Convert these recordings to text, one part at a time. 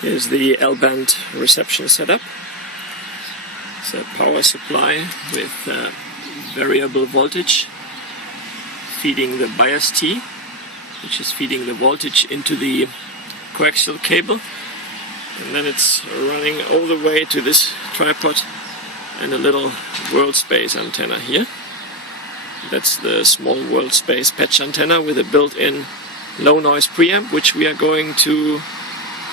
Here's the L-band reception setup. It's a power supply with variable voltage feeding the bias T, which is feeding the voltage into the coaxial cable, and then it's running all the way to this tripod and a little WorldSpace antenna here. That's the small WorldSpace patch antenna with a built-in low noise preamp, which we are going to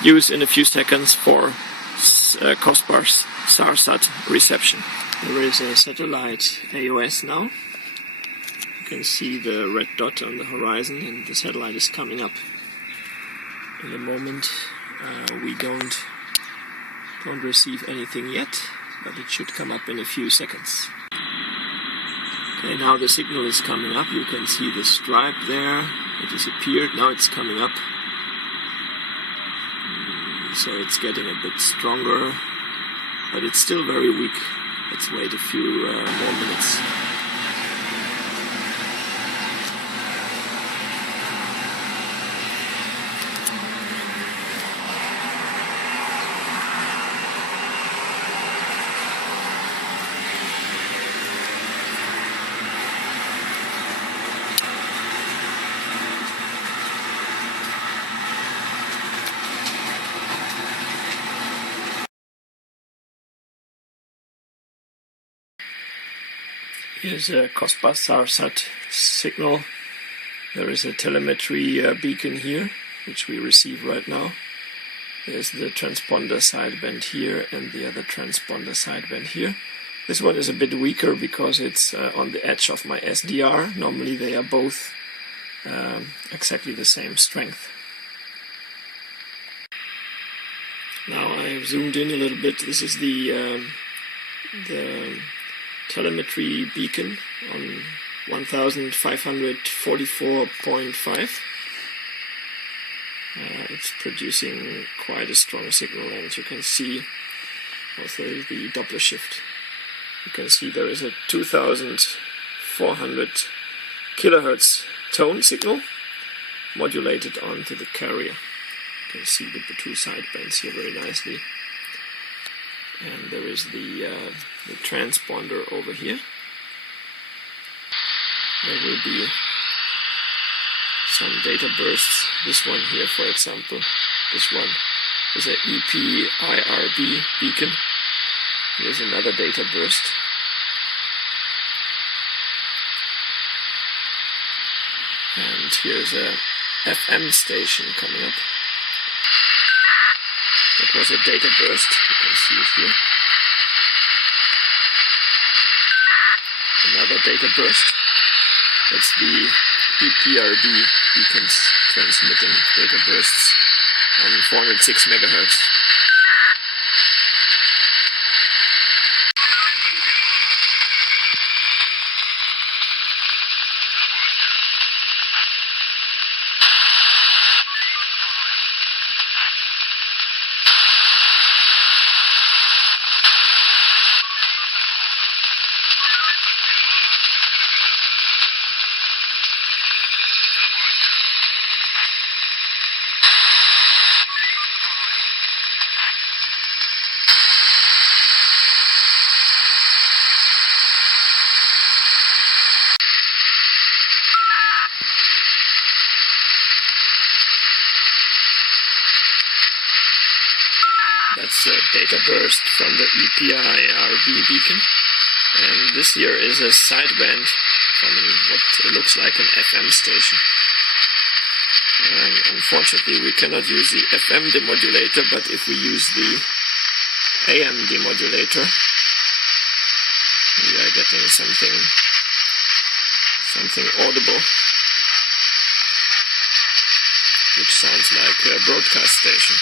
use in a few seconds for COSPAS-SARSAT reception. There is a satellite AOS now. You can see the red dot on the horizon, and the satellite is coming up. In the moment we don't receive anything yet, but it should come up in a few seconds. Okay, now the signal is coming up. You can see the stripe there. It disappeared. Now it's coming up. So it's getting a bit stronger, but it's still very weak. Let's wait a few more minutes. Here's a COSPAS-SARSAT signal. There is a telemetry beacon here, which we receive right now. There's the transponder sideband here and the other transponder sideband here. This one is a bit weaker because it's on the edge of my SDR. Normally they are both exactly the same strength. Now I've zoomed in a little bit. This is the telemetry beacon on 1544.5. It's producing quite a strong signal, and you can see also the Doppler shift. You can see there is a 2400 kilohertz tone signal modulated onto the carrier. You can see with the two sidebands here very nicely. And there is the transponder over here. There will be some data bursts. This one here, for example. This one is an EPIRB beacon. Here's another data burst. And here's a FM station coming up. That was a data burst, you can see it here. Another data burst. That's the EPIRB beacons transmitting data bursts on 406 megahertz. That's a data burst from the EPIRB beacon, and this here is a sideband from what looks like an FM station. And unfortunately we cannot use the FM demodulator, but if we use the AM demodulator, we are getting something audible, which sounds like a broadcast station.